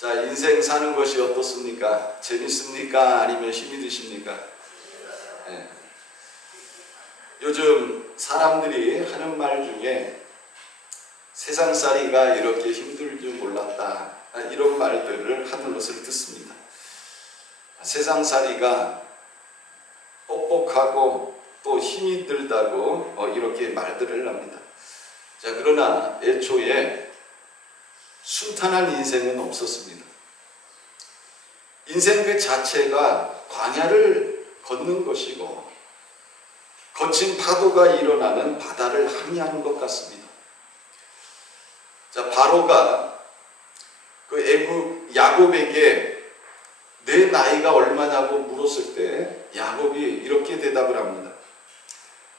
자, 인생 사는 것이 어떻습니까? 재밌습니까? 아니면 힘이 드십니까? 네. 요즘 사람들이 하는 말 중에 세상살이가 이렇게 힘들 줄 몰랐다, 이런 말들을 하는 것을 듣습니다. 세상살이가 뻑뻑하고 또 힘이 들다고 이렇게 말들을 합니다. 자, 그러나 애초에 순탄한 인생은 없었습니다. 인생 그 자체가 광야를 걷는 것이고 거친 파도가 일어나는 바다를 항해하는 것 같습니다. 자, 바로가 그 애굽 야곱에게 내 나이가 얼마냐고 물었을 때 야곱이 이렇게 대답을 합니다.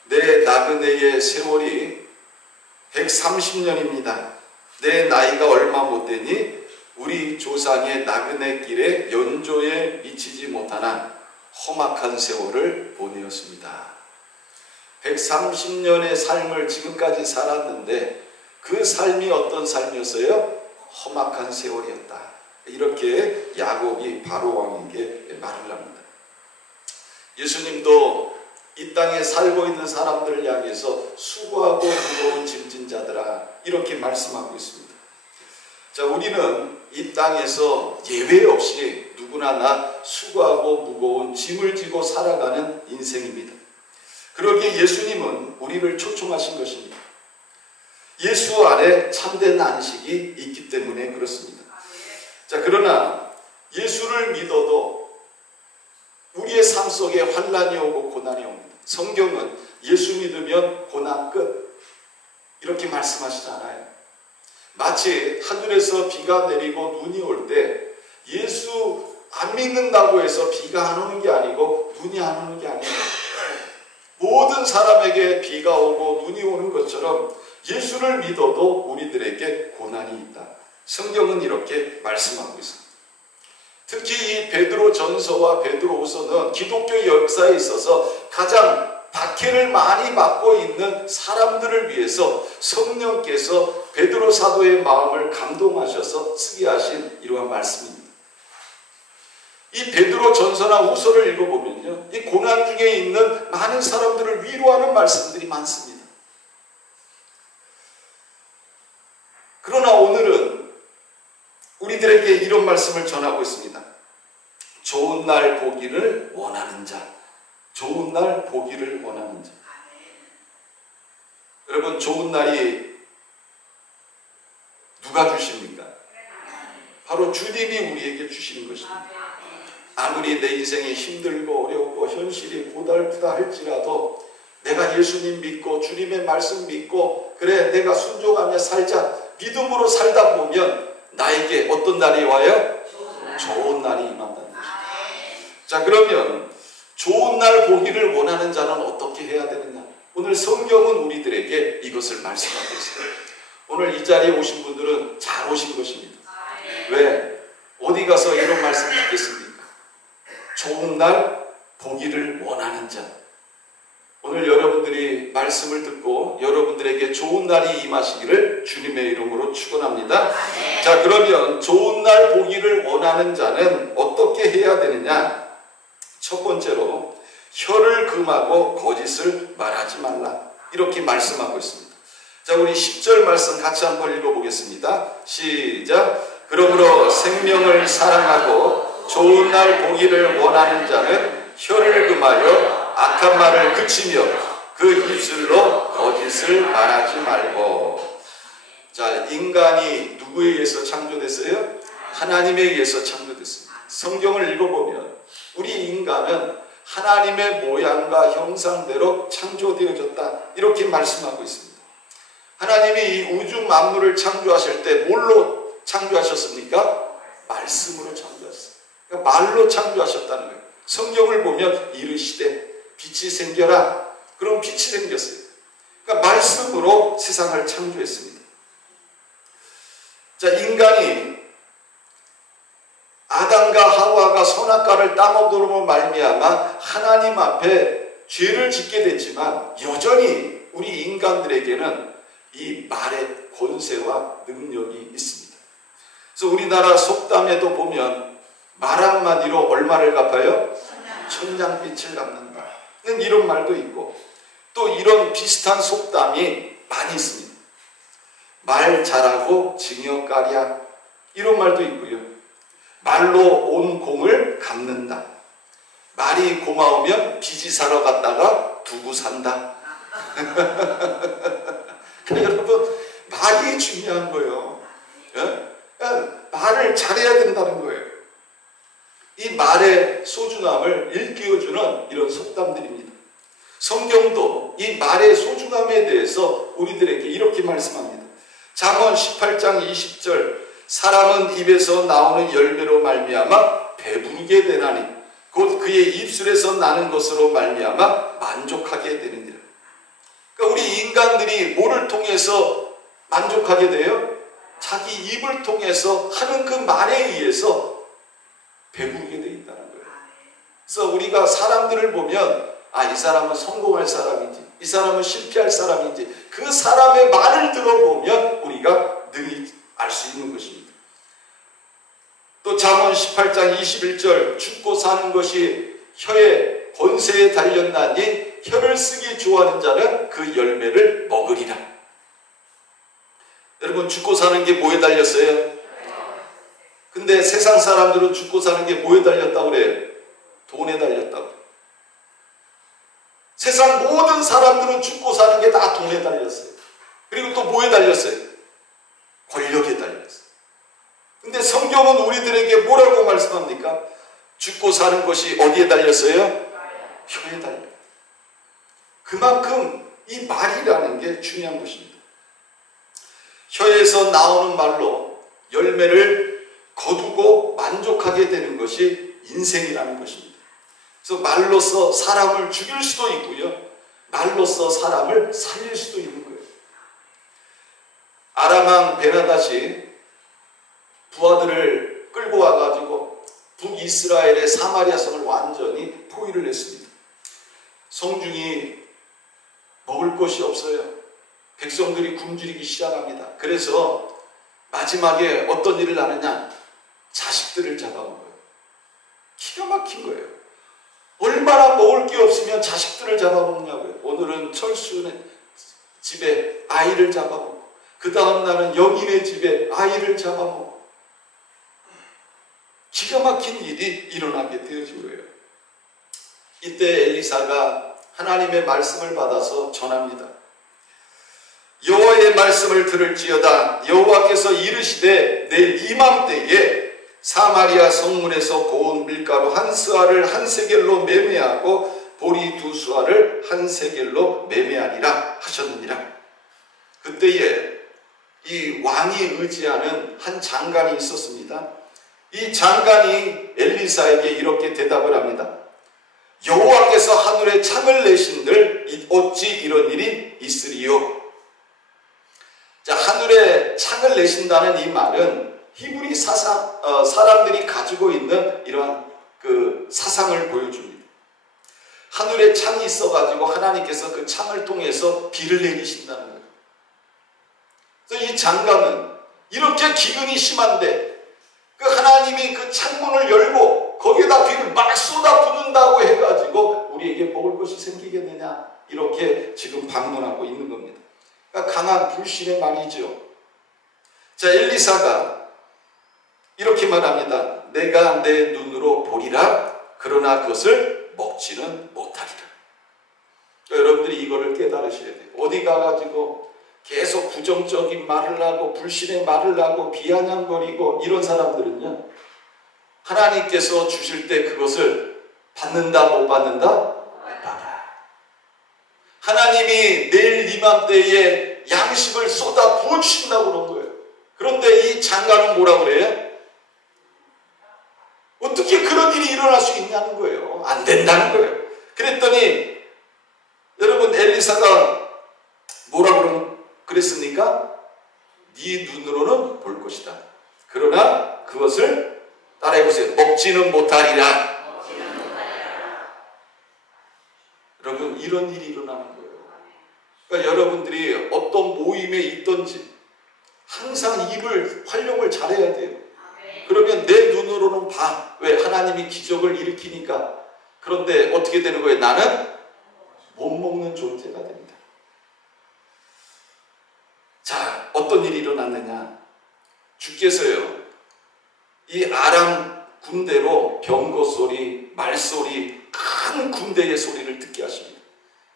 내 나그네의 세월이 130년입니다. 내 나이가 얼마 못 되니 우리 조상의 나그네 길에 연조에 미치지 못하는 험악한 세월을 보내었습니다. 130년의 삶을 지금까지 살았는데 그 삶이 어떤 삶이었어요? 험악한 세월이었다. 이렇게 야곱이 바로 왕에게 말을 합니다. 예수님도 이 땅에 살고 있는 사람들을 향해서 수고하고 무거운 짐진 자들아, 이렇게 말씀하고 있습니다. 자, 우리는 이 땅에서 예외 없이 누구나 다 수고하고 무거운 짐을 지고 살아가는 인생입니다. 그러기에 예수님은 우리를 초청하신 것입니다. 예수 안에 참된 안식이 있기 때문에 그렇습니다. 자, 그러나 예수를 믿어도 우리의 삶 속에 환난이 오고 고난이 옵니다. 성경은 예수 믿으면 고난 끝, 이렇게 말씀하시지 않아요. 마치 하늘에서 비가 내리고 눈이 올 때 예수 안 믿는다고 해서 비가 안 오는 게 아니고 눈이 안 오는 게 아니에요. 모든 사람에게 비가 오고 눈이 오는 것처럼 예수를 믿어도 우리들에게 고난이 있다. 성경은 이렇게 말씀하고 있습니다. 특히 이 베드로 전서와 베드로 후서는 기독교 역사에 있어서 가장 박해를 많이 받고 있는 사람들을 위해서 성령께서 베드로 사도의 마음을 감동하셔서 쓰게 하신 이러한 말씀입니다. 이 베드로 전서나 후서를 읽어보면요, 이 고난 중에 있는 많은 사람들을 위로하는 말씀들이 많습니다. 그러나 오늘은 우리들에게 이런 말씀을 전하고 있습니다. 좋은 날 보기를 원하는 자, 좋은 날 보기를 원하는 자. 여러분, 좋은 날이 누가 주십니까? 바로 주님이 우리에게 주시는 것입니다. 아무리 내 인생이 힘들고 어렵고 현실이 고달프다 할지라도 내가 예수님 믿고 주님의 말씀 믿고 그래 내가 순종하며 살자, 믿음으로 살다 보면 나에게 어떤 날이 와요? 좋은 날이 임한다는 것입니다. 자, 그러면 좋은 날 보기를 원하는 자는 어떻게 해야 되느냐? 오늘 성경은 우리들에게 이것을 말씀하고 있어요. 오늘 이 자리에 오신 분들은 잘 오신 것입니다. 왜? 어디 가서 이런 말씀 듣겠습니까? 좋은 날 보기를 원하는 자. 오늘 여러분들이 말씀을 듣고 여러분들에게 좋은 날이 임하시기를 주님의 이름으로 축원합니다. 자, 그러면 좋은 날 보기를 원하는 자는 어떻게 해야 되느냐? 첫 번째로 혀를 금하고 거짓을 말하지 말라, 이렇게 말씀하고 있습니다. 자, 우리 10절 말씀 같이 한번 읽어보겠습니다. 시작. 그러므로 생명을 사랑하고 좋은 날 보기를 원하는 자는 혀를 금하여 악한 말을 그치며 그 입술로 거짓을 말하지 말고. 자, 인간이 누구에 의해서 창조됐어요? 하나님에 의해서 창조됐습니다. 성경을 읽어보면 우리 인간은 하나님의 모양과 형상대로 창조되어졌다, 이렇게 말씀하고 있습니다. 하나님이 이 우주 만물을 창조하실 때 뭘로 창조하셨습니까? 말씀으로 창조하셨어요. 그러니까 말로 창조하셨다는 거예요. 성경을 보면 이르시되 빛이 생겨라, 그럼 빛이 생겼어요. 그러니까 말씀으로 세상을 창조했습니다. 자, 인간이 아담과 하와가 선악과를 따먹으로 말미암아 하나님 앞에 죄를 짓게 됐지만 여전히 우리 인간들에게는 이 말의 권세와 능력이 있습니다. 그래서 우리나라 속담에도 보면 말 한마디로 얼마를 갚아요? 천냥빛을 갚는다. 이런 말도 있고, 또 이런 비슷한 속담이 많이 있습니다. 말 잘하고 징역가랴, 이런 말도 있고요. 말로 온 공을 갚는다. 말이 고마우면 비지 사러 갔다가 두고 산다. 그러니까 여러분, 말이 중요한 거예요. 예? 말을 잘해야 된다는 거예요. 이 말의 소중함을 일깨워주는 이런 속담들입니다. 성경도 이 말의 소중함에 대해서 우리들에게 이렇게 말씀합니다. 잠언 18장 20절, 사람은 입에서 나오는 열매로 말미암아 배부르게 되나니 곧 그의 입술에서 나는 것으로 말미암아 만족하게 되느니라. 그러니까 우리 인간들이 뭐를 통해서 만족하게 돼요? 자기 입을 통해서 하는 그 말에 의해서 배부르게 되어 있다는 거예요. 그래서 우리가 사람들을 보면 이 사람은 성공할 사람인지, 이 사람은 실패할 사람인지, 그 사람의 말을 들어보면 우리가 능히 알 수 있는 것입니다. 또 잠언 18장 21절, 죽고 사는 것이 혀의 권세에 달렸나니 혀를 쓰기 좋아하는 자는 그 열매를 먹으리라. 여러분, 죽고 사는 게 뭐에 달렸어요? 근데 세상 사람들은 죽고 사는 게 뭐에 달렸다고 그래요? 돈에 달렸다고 그래요. 세상 모든 사람들은 죽고 사는 게 다 돈에 달렸어요. 그리고 또 뭐에 달렸어요? 권력에 달렸어요. 근데 성경은 우리들에게 뭐라고 말씀합니까? 죽고 사는 것이 어디에 달렸어요? 혀에 달려요. 그만큼 이 말이라는 게 중요한 것입니다. 혀에서 나오는 말로 열매를 거두고 만족하게 되는 것이 인생이라는 것입니다. 그래서 말로써 사람을 죽일 수도 있고요, 말로써 사람을 살릴 수도 있는 거예요. 아람왕 베나닷이 부하들을 끌고 와가지고 북이스라엘의 사마리아 성을 완전히 포위를 했습니다. 성중이 먹을 것이 없어요. 백성들이 굶주리기 시작합니다. 그래서 마지막에 어떤 일을 하느냐? 자식들을 잡아먹어요. 기가 막힌 거예요. 얼마나 먹을 게 없으면 자식들을 잡아먹냐고요. 오늘은 철수는 집에 아이를 잡아먹고, 그 다음 날은 영인의 집에 아이를 잡아먹고, 기가 막힌 일이 일어나게 되어진 거예요. 이때 엘리사가 하나님의 말씀을 받아서 전합니다. 여호와의 말씀을 들을지어다. 여호와께서 이르시되 내일 이맘때에 사마리아 성문에서 고운 밀가루 한 스아를 한 세겔로 매매하고 보리 두 수아를 한 세겔로 매매하리라 하셨느니라. 그때에 이 왕이 의지하는 한 장관이 있었습니다. 이 장관이 엘리사에게 이렇게 대답을 합니다. 여호와께서 하늘에 창을 내신들 어찌 이런 일이 있으리요? 자, 하늘에 창을 내신다는 이 말은 히브리 사람들이 가지고 있는 이러한 그 사상을 보여줍니다. 하늘에 창이 있어가지고 하나님께서 그 창을 통해서 비를 내리신다는 거예요. 그래서 이 장관은 이렇게 기근이 심한데 그 하나님이 그 창문을 열고 거기에다 비를 막 쏟아붓는다고 해가지고 우리에게 먹을 것이 생기겠느냐, 이렇게 지금 반문하고 있는 겁니다. 그러니까 강한 불신의 말이죠. 자, 엘리사가 이렇게 말합니다. 내가 내 눈으로 보리라, 그러나 그것을 먹지는 못하리라. 그러니까 여러분들이 이거를 깨달으셔야 돼요. 어디 가가지고 계속 부정적인 말을 하고 불신의 말을 하고 비아냥거리고 이런 사람들은요, 하나님께서 주실 때 그것을 받는다 못 받는다? 받아. 하나님이 내일 이맘때에 양식을 쏟아 부어주신다고 그런 거예요. 그런데 이 장관은 뭐라고 그래요? 어떻게 그런 일이 일어날 수 있냐는 거예요. 안 된다는 거예요. 그랬더니 여러분, 엘리사가 뭐라고 그랬습니까? 네 눈으로는 볼 것이다. 그러나 그것을 따라해보세요. 먹지는 못하리라. 여러분, 이런 일이 일어나는 거예요. 그러니까 여러분들이 어떤 모임에 있든지 항상 입을 활용을 잘해야 돼요. 눈으로는 봐. 왜? 하나님이 기적을 일으키니까. 그런데 어떻게 되는 거예요? 나는 못 먹는 존재가 됩니다. 자, 어떤 일이 일어났느냐? 주께서요, 이 아람 군대로 병거 소리, 말소리, 큰 군대의 소리를 듣게 하십니다.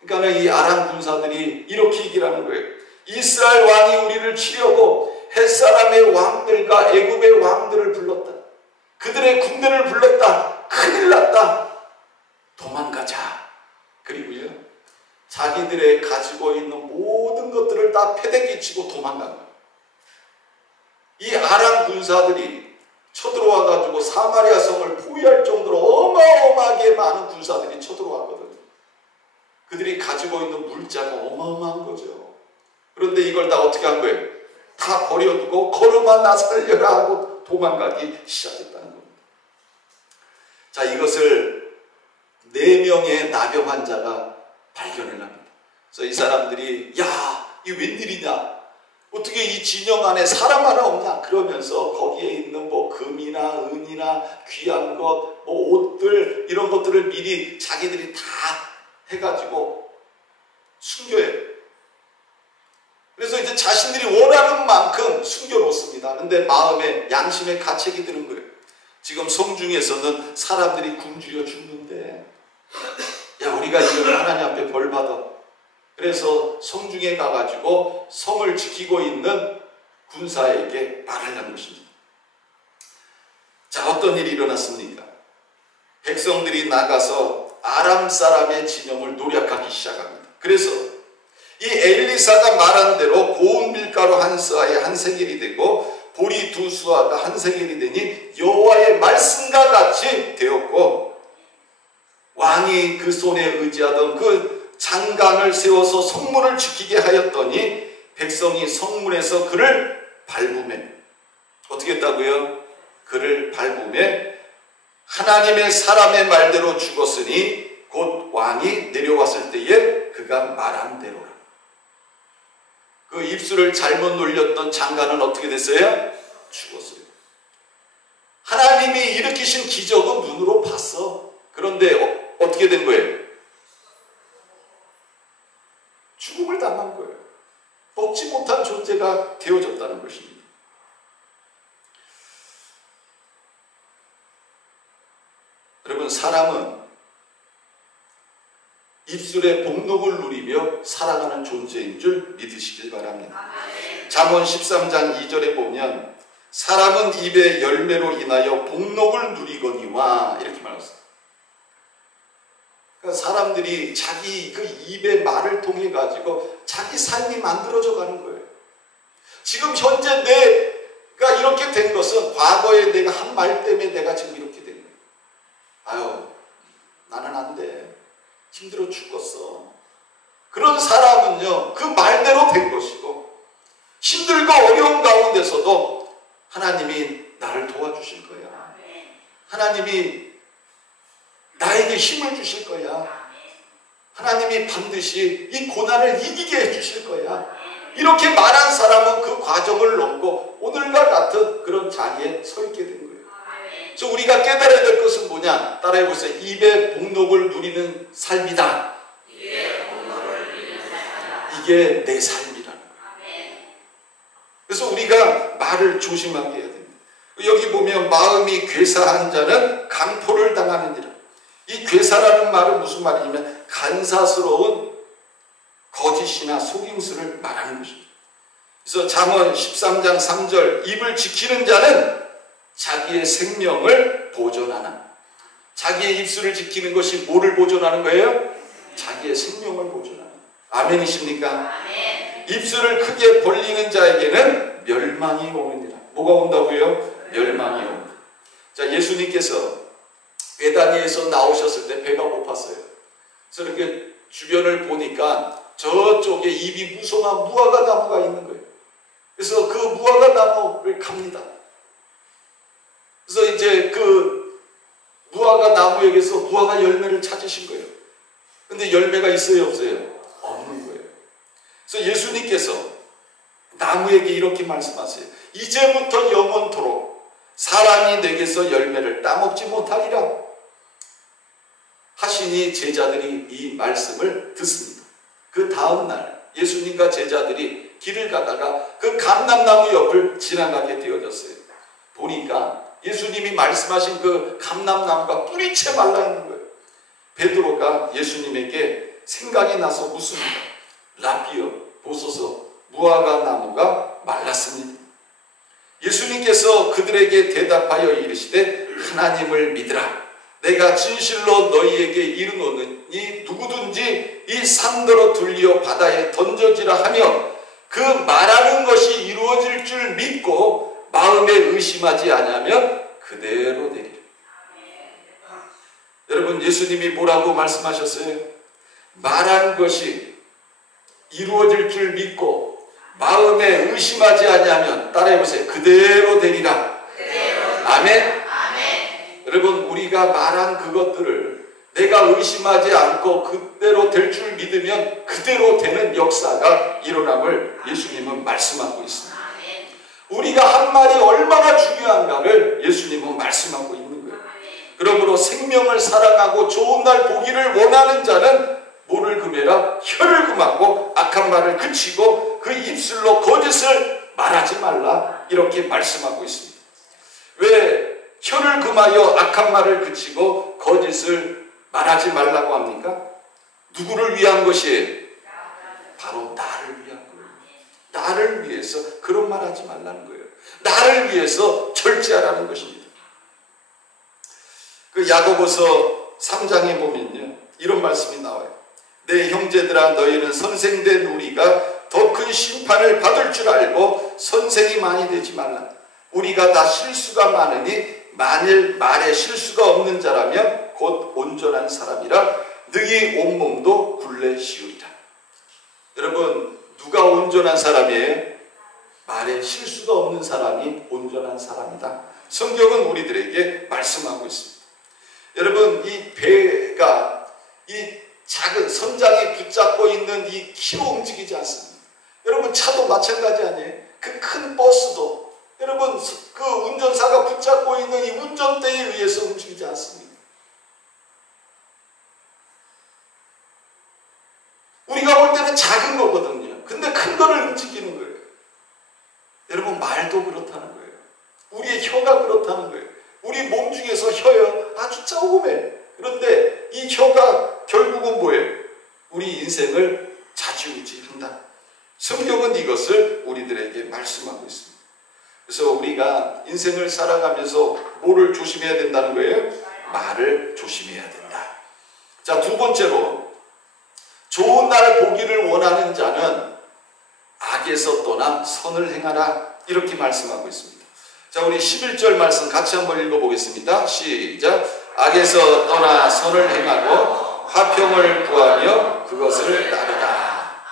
그러니까 이 아람 군사들이 이렇게 얘기를 하는 거예요. 이스라엘 왕이 우리를 치려고 햇사람의 왕들과 애굽의 왕들을 불렀다. 그들의 군대를 불렀다. 큰일 났다. 도망가자. 그리고요, 자기들의 가지고 있는 모든 것들을 다 패대기치고 도망간 거예요. 이 아람 군사들이 쳐들어와 가지고 사마리아 성을 포위할 정도로 어마어마하게 많은 군사들이 쳐들어왔거든요. 그들이 가지고 있는 물자가 어마어마한 거죠. 그런데 이걸 다 어떻게 한 거예요? 다 버려두고 걸음아 나 살려라 하고 도망가기 시작했다는 겁니다. 자, 이것을 4명의 나병 환자가 발견을 합니다. 그래서 이 사람들이 야, 이게 웬일이냐? 어떻게 이 진영 안에 사람 하나 없냐? 그러면서 거기에 있는 뭐 금이나 은이나 귀한 것, 뭐 옷들 이런 것들을 미리 자기들이 다 해가지고 숨겨요. 그래서 이제 자신들이 원하는 만큼 숨겨놓습니다. 근데 마음에 양심에 가책이 드는 거예요. 지금 성중에서는 사람들이 굶주려 죽는데 야, 우리가 이걸 하나님 앞에 벌 받아. 그래서 성중에 가가지고 성을 지키고 있는 군사에게 말을 한 것입니다. 자, 어떤 일이 일어났습니까? 백성들이 나가서 아람 사람의 진영을 노략하기 시작합니다. 그래서 이 엘리사가 말한 대로 고운 밀가루 한 스아에 한 세겔이 되고 보리 2수아가 한 세겔이 되니 여호와의 말씀과 같이 되었고, 왕이 그 손에 의지하던 그 장관을 세워서 성문을 지키게 하였더니 백성이 성문에서 그를 밟으매, 어떻게 했다고요? 그를 밟으매 하나님의 사람의 말대로 죽었으니 곧 왕이 내려왔을 때에 그가 말한 대로라. 그 입술을 잘못 놀렸던 장관은 어떻게 됐어요? 죽었어요. 하나님이 일으키신 기적은 눈으로 봤어. 그런데 어떻게 된 거예요? 죽음을 당한 거예요. 먹지 못한 존재가 되어졌다는 것입니다. 여러분, 사람은 입술에 복록을 누리며 살아가는 존재인 줄 믿으시길 바랍니다. 잠언 13장 2절에 보면 사람은 입의 열매로 인하여 복록을 누리거니와 이렇게 말했어요. 그러니까 사람들이 자기 그 입의 말을 통해 가지고 자기 삶이 만들어져 가는 거예요. 지금 현재 내가 이렇게 된 것은 과거에 내가 한 말 때문에 내가 지금 이렇게 된 거예요. 아유, 나는 안 돼. 힘들어 죽겠어. 그런 사람은요, 그 말대로 된 것이고, 힘들고 어려운 가운데서도 하나님이 나를 도와주실 거야. 하나님이 나에게 힘을 주실 거야. 하나님이 반드시 이 고난을 이기게 해주실 거야. 이렇게 말한 사람은 그 과정을 넘고 오늘과 같은 그런 자리에 서 있게 된 거예요. 그래서 우리가 깨달아야 될 것은 뭐냐? 따라해 보세요. 입의 복록을 누리는 삶이다. 이게 내 삶이라는 거예요. 그래서 우리가 말을 조심하게 해야 됩니다. 여기 보면 마음이 괴사한 자는 강포를 당하느니라. 이 괴사라는 말은 무슨 말이냐면 간사스러운 거짓이나 속임수를 말하는 것입니다. 그래서 잠언 13장 3절 입을 지키는 자는 자기의 생명을 보존하나. 자기의 입술을 지키는 것이 뭐를 보존하는 거예요? 자기의 생명을 보존하는. 아멘이십니까? 아멘. 입술을 크게 벌리는 자에게는 멸망이 오느니라. 뭐가 온다고요? 멸망이 옵니다. 자, 예수님께서 베다니에서 나오셨을 때 배가 고팠어요. 그래서 이렇게 주변을 보니까 저쪽에 입이 무성한 무화과 나무가 있는 거예요. 그래서 그 무화과 나무를 갑니다. 그래서 이제 그 무화과 나무에게서 무화과 열매를 찾으신 거예요. 근데 열매가 있어요, 없어요? 없는 거예요. 그래서 예수님께서 나무에게 이렇게 말씀하세요. 이제부터 영원토록 사람이 내게서 열매를 따먹지 못하리라 하시니 제자들이 이 말씀을 듣습니다. 그 다음 날 예수님과 제자들이 길을 가다가 그 감람나무 옆을 지나가게 되어졌어요. 보니까 예수님이 말씀하신 그 감람나무가 뿌리채 말라 있는 거예요. 베드로가 예수님에게 생각이 나서 묻습니다. 라비여, 보소서 무화과 나무가 말랐습니다. 예수님께서 그들에게 대답하여 이르시되 하나님을 믿으라. 내가 진실로 너희에게 이르노니 누구든지 이 산더러 둘리어 바다에 던져지라 하며 그 말하는 것이 이루어질 줄 믿고 마음에 의심하지 아니하면 그대로 되리라. 여러분, 예수님이 뭐라고 말씀하셨어요? 말한 것이 이루어질 줄 믿고 마음에 의심하지 아니하면, 따라해보세요. 그대로 되리라. 아멘. 여러분, 우리가 말한 그것들을 내가 의심하지 않고 그대로 될 줄 믿으면 그대로 되는 역사가 일어남을 예수님은 말씀하고 있습니다. 우리가 한 말이 얼마나 중요한가를 예수님은 말씀하고 있는 거예요. 그러므로 생명을 사랑하고 좋은 날 보기를 원하는 자는 뭐를 금해라? 혀를 금하고 악한 말을 그치고 그 입술로 거짓을 말하지 말라, 이렇게 말씀하고 있습니다. 왜 혀를 금하여 악한 말을 그치고 거짓을 말하지 말라고 합니까? 누구를 위한 것이에요? 바로 나를 위한 거예요. 나를 위해서 그런 말 하지 말라는 거예요. 나를 위해서 절제하라는 것입니다. 그 야고보서 3장에 보면요, 이런 말씀이 나와요. 내 형제들아, 너희는 선생된 우리가 더 큰 심판을 받을 줄 알고 선생이 많이 되지 말라. 우리가 다 실수가 많으니 만일 말에 실수가 없는 자라면 곧 온전한 사람이라 능히 온몸도 굴레 씌우리라. 여러분, 누가 온전한 사람이에요? 말에 실수가 없는 사람이 온전한 사람이다. 성경은 우리들에게 말씀하고 있습니다. 여러분, 이 배가 이 작은 선장이 붙잡고 있는 이 키로 움직이지 않습니다. 여러분, 차도 마찬가지 아니에요? 그 큰 버스도 여러분, 그 운전사가 붙잡고 있는 이 운전대에 의해서 움직이지 않습니다. 우리가 볼 때는 작은 거거든요. 근데 큰 거를 움직이는 거예요. 여러분, 말도 그렇다는 거예요. 우리의 혀가 그렇다는 거예요. 우리 몸 중에서 혀요, 아주 조그매. 그런데 이 혀가 결국은 뭐예요? 우리 인생을 좌지우지한다. 성경은 이것을 우리들에게 말씀하고 있습니다. 그래서 우리가 인생을 살아가면서 뭐를 조심해야 된다는 거예요? 말을 조심해야 된다. 자, 두 번째로, 좋은 날 보기를 원하는 자는 악에서 떠나 선을 행하라, 이렇게 말씀하고 있습니다. 자, 우리 11절 말씀 같이 한번 읽어보겠습니다. 시작. 악에서 떠나 선을 행하고 화평을 구하며 그것을 따르라.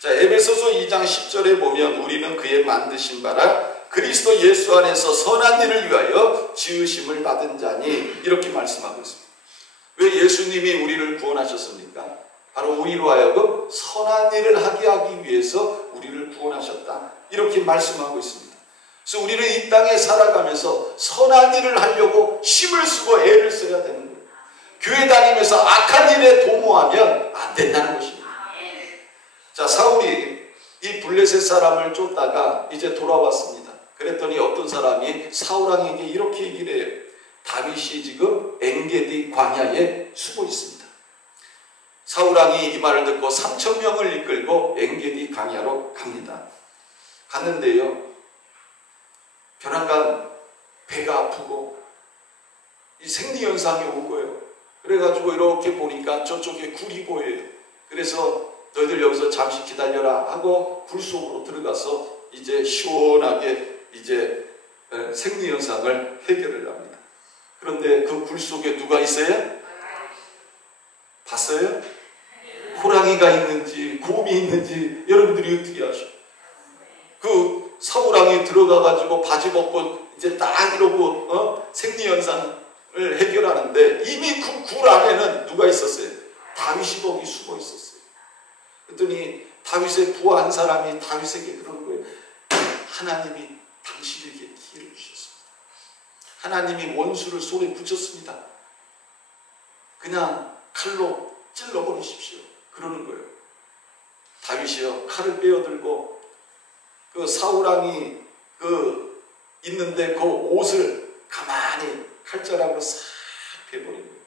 자, 에베소서 2장 10절에 보면 우리는 그의 만드신 바라 그리스도 예수 안에서 선한 일을 위하여 지으심을 받은 자니, 이렇게 말씀하고 있습니다. 왜 예수님이 우리를 구원하셨습니까? 바로 우리로 하여금 선한 일을 하기 위해서 우리를 구원하셨다, 이렇게 말씀하고 있습니다. 그래서 우리는 이 땅에 살아가면서 선한 일을 하려고 힘을 쓰고 애를 써야 되는 거예요. 교회 다니면서 악한 일에 도모하면 안 된다는 것입니다. 자, 사울이 이 블레셋 사람을 쫓다가 이제 돌아왔습니다. 그랬더니 어떤 사람이 사울왕에게 이렇게 얘기를 해요. 다윗이 지금 엔게디 광야에 숨어 있습니다. 사울왕이 이 말을 듣고 3,000명을 이끌고 엔게디 광야로 갑니다. 갔는데요, 벼랑간 배가 아프고 이 생리현상이 온 거예요. 그래가지고 이렇게 보니까 저쪽에 굴이 보여요. 그래서 너희들 여기서 잠시 기다려라 하고 굴 속으로 들어가서 이제 시원하게 이제 생리현상을 해결을 합니다. 그런데 그 굴 속에 누가 있어요? 봤어요? 호랑이가 있는지 곰이 있는지 여러분들이 어떻게 아셔? 그 사울왕이 들어가가지고 바지 벗고 이제 딱 이러고 생리현상을 해결하는데 이미 그 굴 안에는 누가 있었어요? 다윗이 거기 숨어 있었어요. 그랬더니 다윗의 부하 한 사람이 다윗에게 그러는 거예요. 하나님이 당신에게 기회를 주셨습니다. 하나님이 원수를 손에 붙였습니다. 그냥 칼로 찔러버리십시오. 그러는 거예요. 다윗이요, 칼을 빼어들고 그 사울왕이 있는데 그 옷을 가만히 칼자락으로 싹 빼버린 거예요.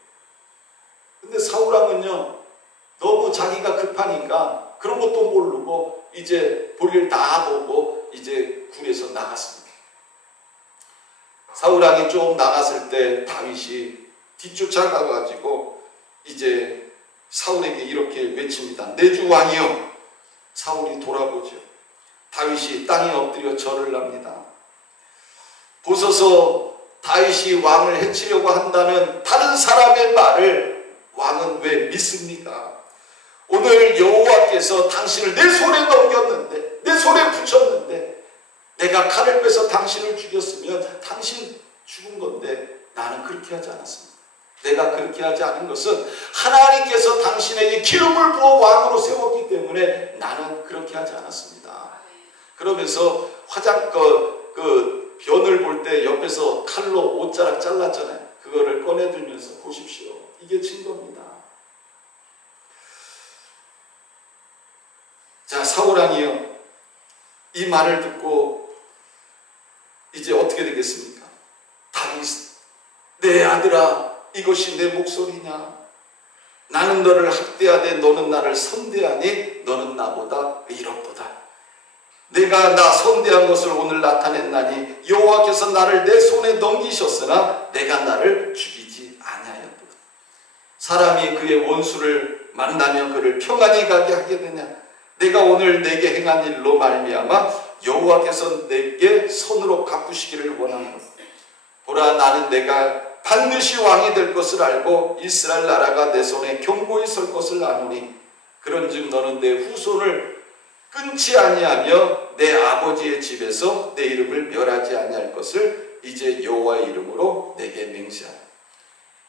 근데 사울왕은요, 너무 자기가 급하니까 그런 것도 모르고 이제 볼일 다 보고 이제 굴에서 나갔습니다. 사울왕이 좀 나갔을 때 다윗이 뒤쫓아가가지고 이제 사울에게 이렇게 외칩니다. 내 주 왕이여. 사울이 돌아보죠. 다윗이 땅에 엎드려 절을 합니다. 보소서, 다윗이 왕을 해치려고 한다는 다른 사람의 말을 왕은 왜 믿습니까? 오늘 여호와께서 당신을 내 손에 넘겼는데, 내 손에 붙였는데, 내가 칼을 빼서 당신을 죽였으면 당신 죽은 건데 나는 그렇게 하지 않았습니다. 내가 그렇게 하지 않은 것은 하나님께서 당신에게 기름을 부어 왕으로 세웠기 때문에 나는 그렇게 하지 않았습니다. 그러면서 변을 볼 때 옆에서 칼로 옷자락 잘랐잖아요. 그거를 꺼내들면서 보십시오. 이게 증거입니다. 자, 사울왕이요, 이 말을 듣고 이제 어떻게 되겠습니까? 다윗, 내 아들아, 이것이 내 목소리냐? 나는 너를 학대하되 너는 나를 선대하니 너는 나보다 의롭도다. 내가 나 선대한 것을 오늘 나타냈나니 여호와께서 나를 내 손에 넘기셨으나 내가 나를 죽이지 아니하였도다. 사람이 그의 원수를 만나면 그를 평안히 가게 하게 되냐? 내가 오늘 내게 행한 일로 말미암아 여호와께서 내게 손으로 갚으시기를 원하노라. 보라, 나는 내가 반드시 왕이 될 것을 알고 이스라엘 나라가 내 손에 견고히 설 것을 아노니 그런즉 너는 내 후손을 끊지 아니하며 내 아버지의 집에서 내 이름을 멸하지 아니할 것을 이제 여호와의 이름으로 내게 맹세하라.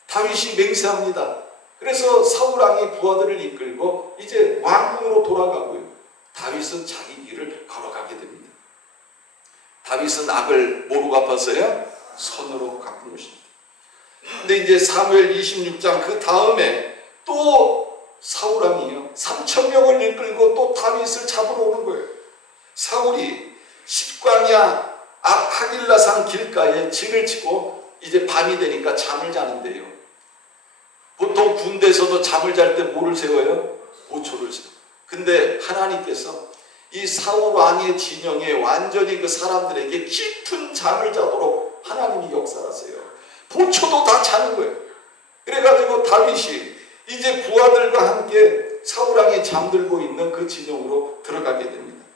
다윗이 맹세합니다. 그래서 사울왕이 부하들을 이끌고 이제 왕궁으로 돌아가고요. 다윗은 자기 길을 걸어가게 됩니다. 다윗은 악을 뭐로 갚았어요? 선으로 갚은 것입니다. 근데 이제 사무엘 26장 그 다음에 또 사울왕이요, 3,000명을 이끌고 또 다윗을 잡으러 오는 거예요. 사울이 십광야 앞 하길라산 길가에 진을 치고 이제 밤이 되니까 잠을 자는데요. 보통 군대에서도 잠을 잘 때 뭐를 세워요? 보초를 세워요. 근데 하나님께서 이 사울 왕의 진영에 완전히 그 사람들에게 깊은 잠을 자도록 하나님이 역사하세요. 보초도 다 자는 거예요. 그래가지고 다윗이 이제 부하들과 함께 사울왕이 잠들고 있는 그 진영으로 들어가게 됩니다.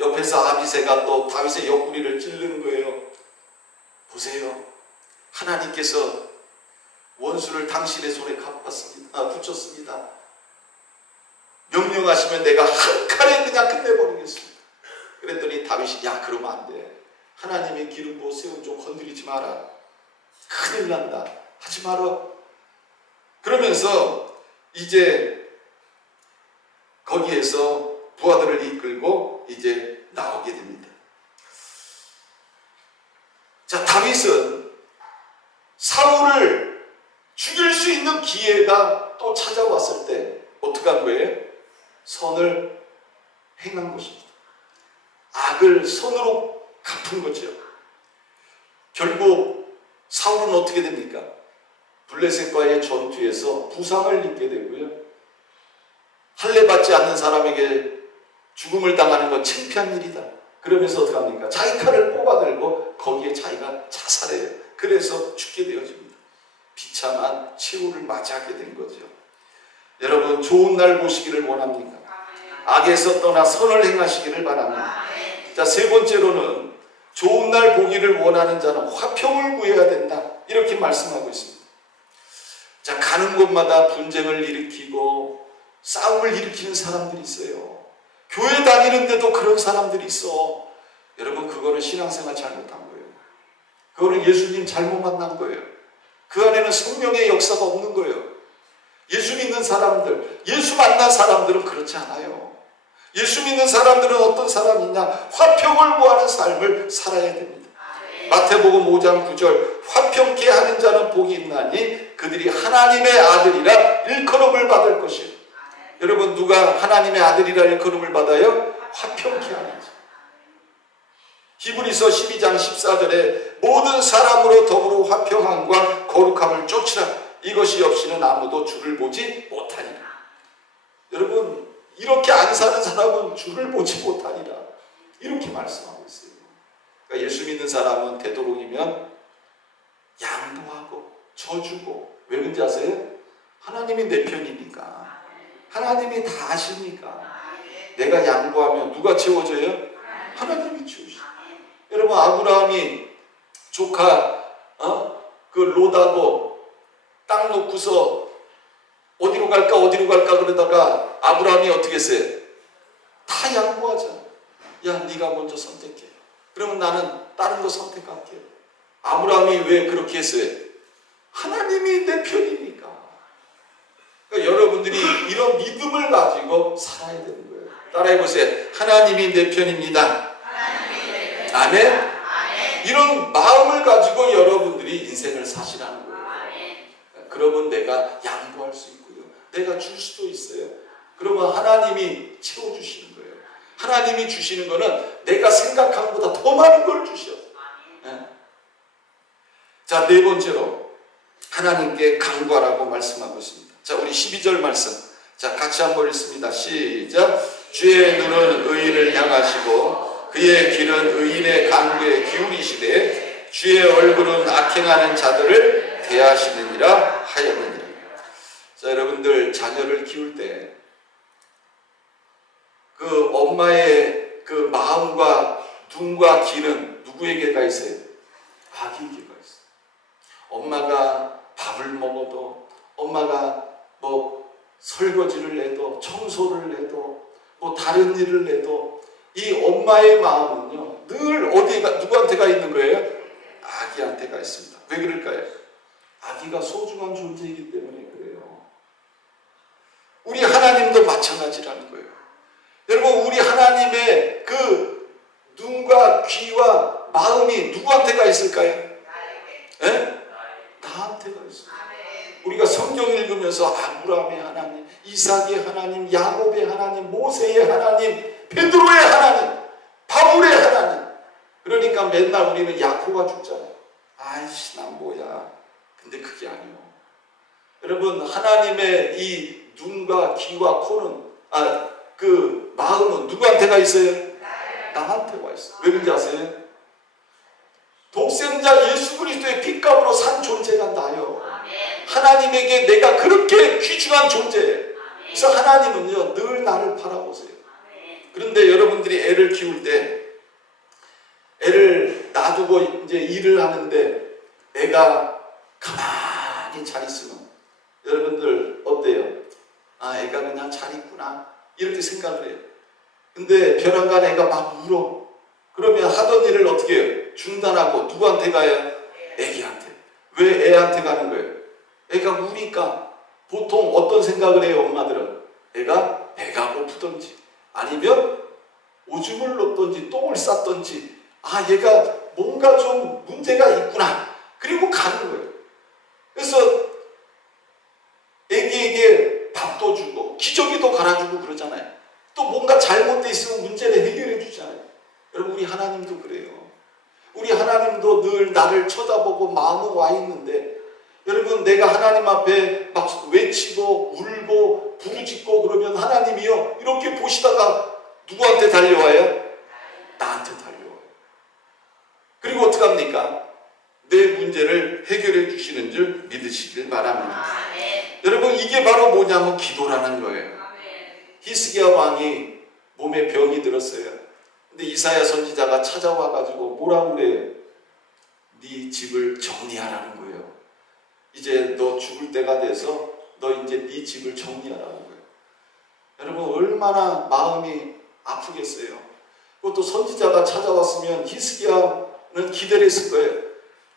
옆에서 아비새가 또 다윗의 옆구리를 찌르는 거예요. 보세요. 하나님께서 원수를 당신의 손에 붙였습니다. 명령하시면 내가 한 칼에 그냥 끝내버리겠습니다. 그랬더니 다윗이, 야, 그러면 안 돼. 하나님이 기름 부어 세운 좀 건드리지 마라. 큰일 난다. 하지 마라. 그러면서 이제 거기에서 부하들을 이끌고 이제 나오게 됩니다. 자, 다윗은 사울을 죽일 수 있는 기회가 또 찾아왔을 때 어떻게 한 거예요? 선을 행한 것입니다. 악을 선으로 갚은 거죠. 결국 사울은 어떻게 됩니까? 블레셋과의 전투에서 부상을 입게 되고요. 할례받지 않는 사람에게 죽음을 당하는 건 창피한 일이다. 그러면서 어떻게 합니까? 자기 칼을 뽑아들고 거기에 자기가 자살해요. 그래서 죽게 되어집니다. 비참한 최후를 맞이하게 된 거죠. 여러분, 좋은 날 보시기를 원합니까? 악에서 떠나 선을 행하시기를 바랍니다. 자, 세 번째로는 좋은 날 보기를 원하는 자는 화평을 구해야 된다. 이렇게 말씀하고 있습니다. 자, 가는 곳마다 분쟁을 일으키고 싸움을 일으키는 사람들이 있어요. 교회 다니는데도 그런 사람들이 있어. 여러분, 그거는 신앙생활 잘못한 거예요. 그거는 예수님 잘못 만난 거예요. 그 안에는 성령의 역사가 없는 거예요. 예수 믿는 사람들, 예수 만난 사람들은 그렇지 않아요. 예수 믿는 사람들은 어떤 사람이냐? 화평을 구하는 삶을 살아야 됩니다. 마태복음 5장 9절 화평케 하는 자는 복이 있나니 그들이 하나님의 아들이라 일컬음을 받을 것이에요. 여러분 누가 하나님의 아들이라 일컬음을 받아요? 화평케 하는 자. 히브리서 12장 14절에 모든 사람으로 더불어 화평함과 거룩함을 쫓으라. 이것이 없이는 아무도 주를 보지 못하니라. 여러분 이렇게 안 사는 사람은 주를 보지 못하니라. 이렇게 말씀하고 있어요. 그러니까 예수 믿는 사람은 되도록이면 양보하고 져주고, 왜 그런지 아세요? 하나님이 내 편이니까, 하나님이 다 아시니까. 내가 양보하면 누가 채워줘요? 하나님이 채우시죠. 여러분 아브라함이 조카 그 롯하고 땅 놓고서 어디로 갈까 그러다가 아브라함이 어떻게 했어요? 다 양보하자. 야 네가 먼저 선택해. 그러면 나는 다른 거 선택할게. 아브라함이 왜 그렇게 했어요? 하나님이 내 편이니까. 그러니까 여러분들이 이런 믿음을 가지고 살아야 되는 거예요. 따라해보세요. 하나님이 내 편입니다. 아멘. 이런 마음을 가지고 여러분들이 인생을 사시라는 거예요. 그러면 내가 양보할 수 있고요. 내가 줄 수도 있어요. 그러면 하나님이 채워주시는 거예요. 하나님이 주시는 거는 내가 생각한 것보다 더 많은 걸 주셔. 네. 자, 네 번째로 하나님께 간구하라고 말씀하고 있습니다. 자, 우리 12절 말씀. 자, 같이 한번 읽습니다. 시작. 주의 눈은 의인을 향하시고 그의 길은 의인의 간구에 기울이시되 주의 얼굴은 악행하는 자들을 대하시느니라 하였느니라. 자, 여러분들 자녀를 키울 때 그 엄마의 그 마음과 눈과 귀는 누구에게가 있어요? 아기에게가 있어요. 엄마가 밥을 먹어도, 엄마가 뭐 설거지를 해도, 청소를 해도, 뭐 다른 일을 해도 이 엄마의 마음은요 늘 어디가 누구한테가 있는 거예요? 아기한테가 있습니다. 왜 그럴까요? 아기가 소중한 존재이기 때문에 그래요. 우리 하나님도 마찬가지라는 거예요. 여러분 우리 하나님의 그 눈과 귀와 마음이 누구한테가 있을까요? 네? 나한테가 있어요. 우리가 성경 읽으면서 아브라함의 하나님, 이삭의 하나님, 야곱의 하나님, 모세의 하나님, 베드로의 하나님, 바울의 하나님. 그러니까 맨날 우리는 야코가 죽잖아요. 아이씨 난 뭐야. 근데 그게 아니에요. 여러분 하나님의 이 눈과 귀와 코는 그 마음은 누구한테가 있어요? 나한테가 있어요. 왜 그런지 아세요? 독생자 예수 그리스도의 핏값으로 산 존재가 나요. 하나님에게 내가 그렇게 귀중한 존재예요. 그래서 하나님은요 늘 나를 바라보세요. 그런데 여러분들이 애를 키울 때 애를 놔두고 이제 일을 하는데 애가 가만히 잘 있으면 여러분들 어때요? 아 애가 그냥 잘 있구나 이렇게 생각을 해요. 근데 벼랑간 애가 막 울어. 그러면 하던 일을 어떻게 해요? 중단하고 누구한테 가요? 애기한테. 왜 애한테 가는 거예요? 애가 우니까 보통 어떤 생각을 해요 엄마들은? 애가 배가 고프던지 아니면 오줌을 놓던지 똥을 쌌던지 아 얘가 뭔가 좀 문제가 있구나 그리고 가는 거예요. 그래서 애기에게 밥도 주고 기저귀도 갈아주고 그러잖아요. 또 뭔가 잘못돼 있으면 문제를 해결해 주잖아요. 여러분 우리 하나님도 그래요. 우리 하나님도 늘 나를 쳐다보고 마음은 와 있는데 여러분 내가 하나님 앞에 막 외치고 울고 부르짖고 그러면 하나님이요 이렇게 보시다가 누구한테 달려와요? 나한테 달려와요. 그리고 어떡합니까? 내 문제를 해결해 주시는 줄 믿으시길 바랍니다. 여러분 이게 바로 뭐냐면 기도라는 거예요. 히스기야 왕이 몸에 병이 들었어요. 근데 이사야 선지자가 찾아와가지고 뭐라고 그래요? 네 집을 정리하라는 거예요. 이제 너 죽을 때가 돼서 너 이제 네 집을 정리하라는 거예요. 여러분 얼마나 마음이 아프겠어요. 그것도 선지자가 찾아왔으면 히스기야는 기대를 했을 거예요.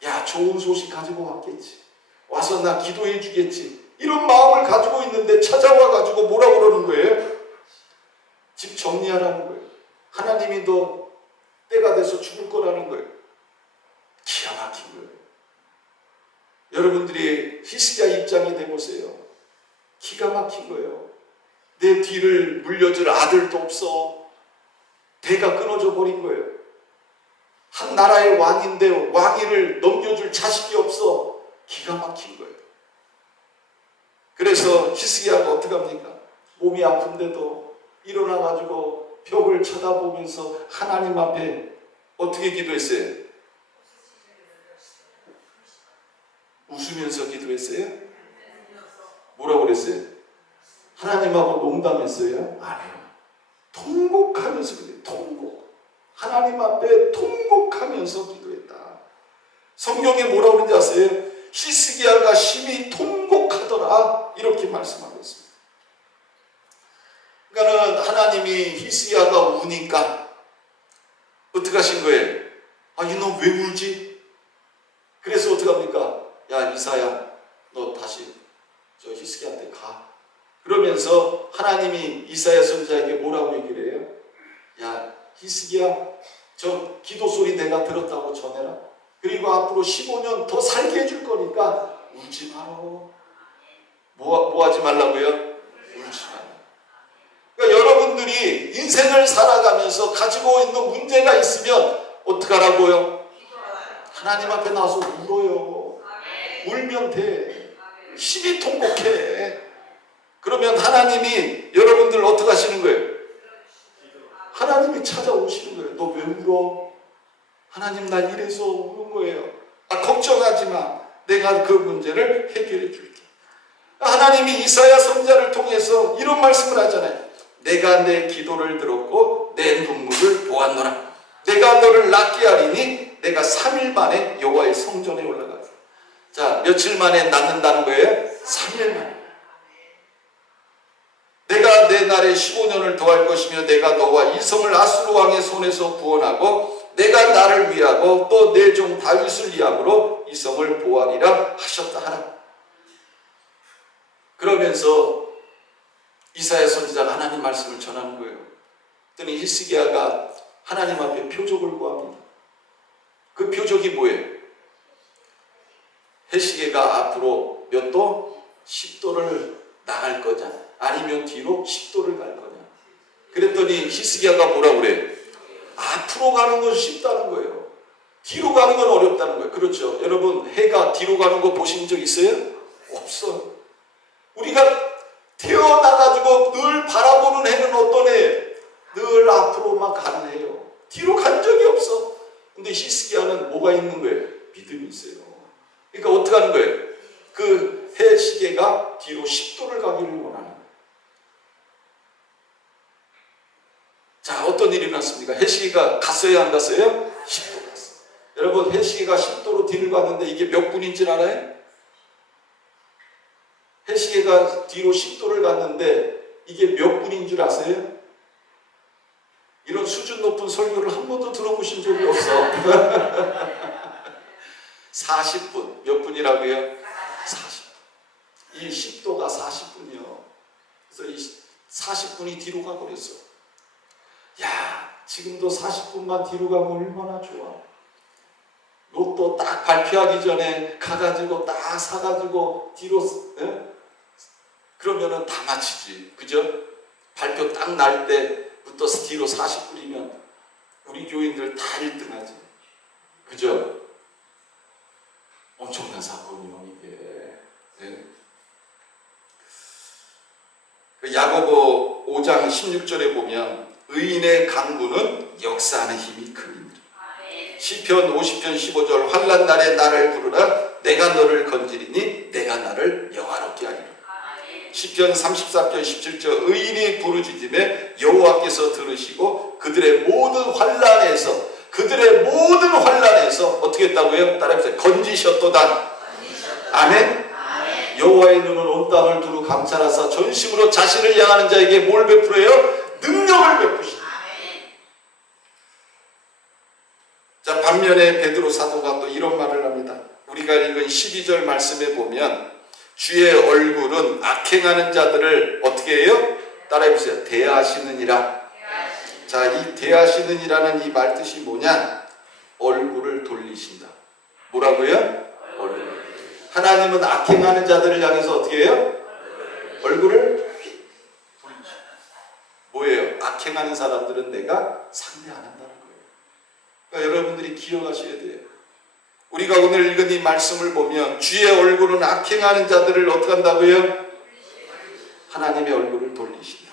야 좋은 소식 가지고 왔겠지. 와서 나 기도해 주겠지. 이런 마음을 가지고 있는데 찾아와가지고 뭐라고 그러는 거예요? 집 정리하라는 거예요. 하나님이 너 때가 돼서 죽을 거라는 거예요. 기가 막힌 거예요. 여러분들이 히스기야 입장이 되보세요. 기가 막힌 거예요. 내 뒤를 물려줄 아들도 없어. 대가 끊어져 버린 거예요. 한 나라의 왕인데 왕위를 넘겨줄 자식이 없어. 기가 막힌 거예요. 그래서 히스기야가 어떻게 합니까? 몸이 아픈데도 일어나가지고 벽을 쳐다보면서 하나님 앞에 어떻게 기도했어요? 웃으면서 기도했어요? 뭐라고 그랬어요? 하나님하고 농담했어요? 아니요. 통곡하면서 그래요. 통곡. 하나님 앞에 통곡하면서 기도했다. 성경에 뭐라고 그러는지 아세요? 히스기야가 심히 통곡하더라. 이렇게 말씀하고 있습니다. 그러니까는 하나님이 히스기야가 우니까 어떻게 하신 거예요? 아, 이놈 왜 울지? 그래서 어떻게 합니까? 야, 이사야, 너 다시 저 히스기야한테 가. 그러면서 하나님이 이사야 선지자에게 뭐라고 얘기를 해요? 야, 히스기야, 저 기도 소리 내가 들었다고 전해라. 그리고 앞으로 15년 더 살게 해줄 거니까 울지 마라. 뭐 하지 말라고요? 울지 마라. 그러니까 여러분들이 인생을 살아가면서 가지고 있는 문제가 있으면 어떡하라고요? 하나님 앞에 나와서 울어요. 울면 돼. 심히 통곡해. 그러면 하나님이 여러분들 어떻게 하시는 거예요? 하나님이 찾아오시는 거예요. 너 왜 울어? 하나님 나 이래서 우는 거예요. 아, 걱정하지 마. 내가 그 문제를 해결해 줄게. 하나님이 이사야 선지자를 통해서 이런 말씀을 하잖아요. 내가 내 기도를 들었고 내 눈물을 보았노라. 내가 너를 낫게 하리니 내가 3일 만에 여호와의 성전에 올라가서. 자, 며칠 만에 낫는다는 거예요? 3일 만에. 내가 내 날에 15년을 더할 것이며 내가 너와 이 성을 아수르 왕의 손에서 구원하고 내가 나를 위하고 또 내 종 다윗을 위함으로 이 성을 보호하리라 하셨다 하라. 그러면서 이사야 선지자가 하나님 말씀을 전하는 거예요. 그랬더니 히스기야가 하나님 앞에 표적을 구합니다. 그 표적이 뭐예요? 해시계가 앞으로 몇 도? 10도를 나갈 거냐, 아니면 뒤로 10도를 갈 거냐. 그랬더니 히스기야가 뭐라고 그래? 앞으로 가는 건 쉽다는 거예요. 뒤로 가는 건 어렵다는 거예요. 그렇죠? 여러분, 해가 뒤로 가는 거 보신 적 있어요? 없어요. 우리가 태어나가지고 늘 바라보는 해는 어떤 해예요? 늘 앞으로만 가는 해요. 뒤로 간 적이 없어. 근데 히스기야는 뭐가 있는 거예요? 믿음이 있어요. 그러니까 어떻게 하는 거예요? 그 해 시계가 뒤로 10도를 가기를 원하는 거예요. 자, 어떤 일이 났습니까? 해 시계가 갔어요, 안 갔어요? 10도 갔어요. 여러분, 해 시계가 10도로 뒤를 갔는데 이게 몇 분인 줄 알아요? 해 시계가 뒤로 10도를 갔는데 이게 몇 분인 줄 아세요? 이런 수준 높은 설교를 한 번도 들어보신 적이 없어. 40분. 몇 분이라고요? 40분. 이 10도가 40분이요. 그래서 이 40분이 뒤로 가버렸어. 야, 지금도 40분만 뒤로 가면 얼마나 좋아. 로또 딱 발표하기 전에 가가지고 딱 사가지고 뒤로, 에? 그러면은 다 맞히지. 그죠? 발표 딱 날 때부터 뒤로 40분이면 우리 교인들 다 1등하지. 그죠? 엄청난 사건이요, 이게. 네. 야고보 5장 16절에 보면 의인의 강구는 역사하는 힘이 큽니다. 시편 50편 15절 환난 날에 나를 부르라 내가 너를 건지리니 내가 나를 영화롭게 하리라. 시편 34편 17절 의인이 부르짖음에 여호와께서 들으시고 그들의 모든 환난에서 어떻게 했다고요? 따라해보세요. 건지셨도다. 아멘. 여호와의 눈은 온 땅을 두루 감찰하사 전심으로 자신을 향하는 자에게 뭘 베풀어요? 능력을 베푸시다. 자, 반면에 베드로 사도가 또 이런 말을 합니다. 우리가 읽은 12절 말씀에 보면 주의 얼굴은 악행하는 자들을 어떻게 해요? 따라해보세요. 대하시느니라. 자, 이 대하시느니라는 이 말 뜻이 뭐냐? 얼굴을 돌리신다. 뭐라고요? 얼굴. 하나님은 악행하는 자들을 향해서 어떻게 해요? 얼굴을 돌리죠. 뭐예요? 악행하는 사람들은 내가 상대 안 한다는 거예요. 그러니까 여러분들이 기억하셔야 돼요. 우리가 오늘 읽은 이 말씀을 보면 주의 얼굴은 악행하는 자들을 어떻게 한다고요? 하나님의 얼굴을 돌리신다.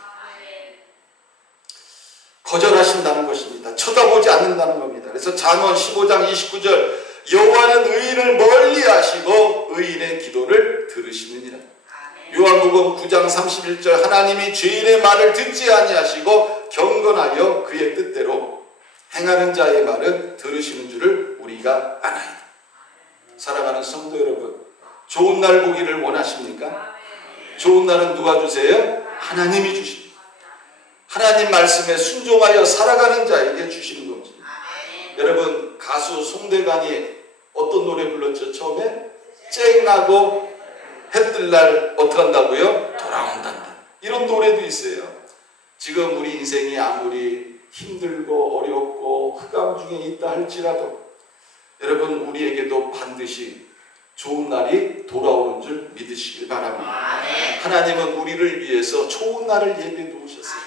거절하신다는 것입니다. 쳐다보지 않는다는 겁니다. 그래서 잠언 15장 29절 여호와는 의인을 멀리 하시고 의인의 기도를 들으시느니라. 요한복음 9장 31절 하나님이 죄인의 말을 듣지 아니하시고 경건하여 그의 뜻대로 행하는 자의 말은 들으시는 줄을 우리가 아나이다. 사랑하는 성도 여러분, 좋은 날 보기를 원하십니까? 좋은 날은 누가 주세요? 하나님이 주십니다. 하나님 말씀에 순종하여 살아가는 자에게 주시는 겁니다. 여러분, 가수 송대관이 어떤 노래 불렀죠? 처음에 쨍하고 해뜰 날 어떻게 한다고요? 돌아온단다. 이런 노래도 있어요. 지금 우리 인생이 아무리 힘들고 어렵고 흑암 중에 있다 할지라도 여러분, 우리에게도 반드시 좋은 날이 돌아오는 줄 믿으시길 바랍니다. 하나님은 우리를 위해서 좋은 날을 예비해 두셨어요.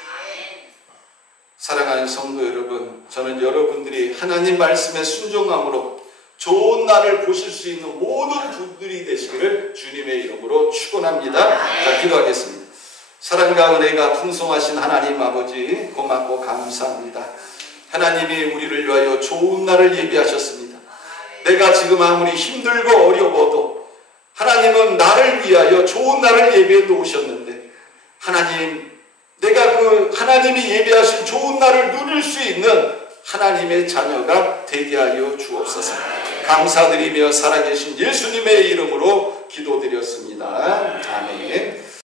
사랑하는 성도 여러분, 저는 여러분들이 하나님 말씀에 순종함으로 좋은 날을 보실 수 있는 모든 분들이 되시기를 주님의 이름으로 축원합니다. 자, 기도하겠습니다. 사랑과 은혜가 풍성하신 하나님 아버지, 고맙고 감사합니다. 하나님이 우리를 위하여 좋은 날을 예비하셨습니다. 내가 지금 아무리 힘들고 어려워도 하나님은 나를 위하여 좋은 날을 예비해 놓으셨는데, 하나님, 내가 그 하나님이 예비하신 좋은 날을 누릴 수 있는 하나님의 자녀가 되게 하여 주옵소서. 감사드리며 살아계신 예수님의 이름으로 기도드렸습니다.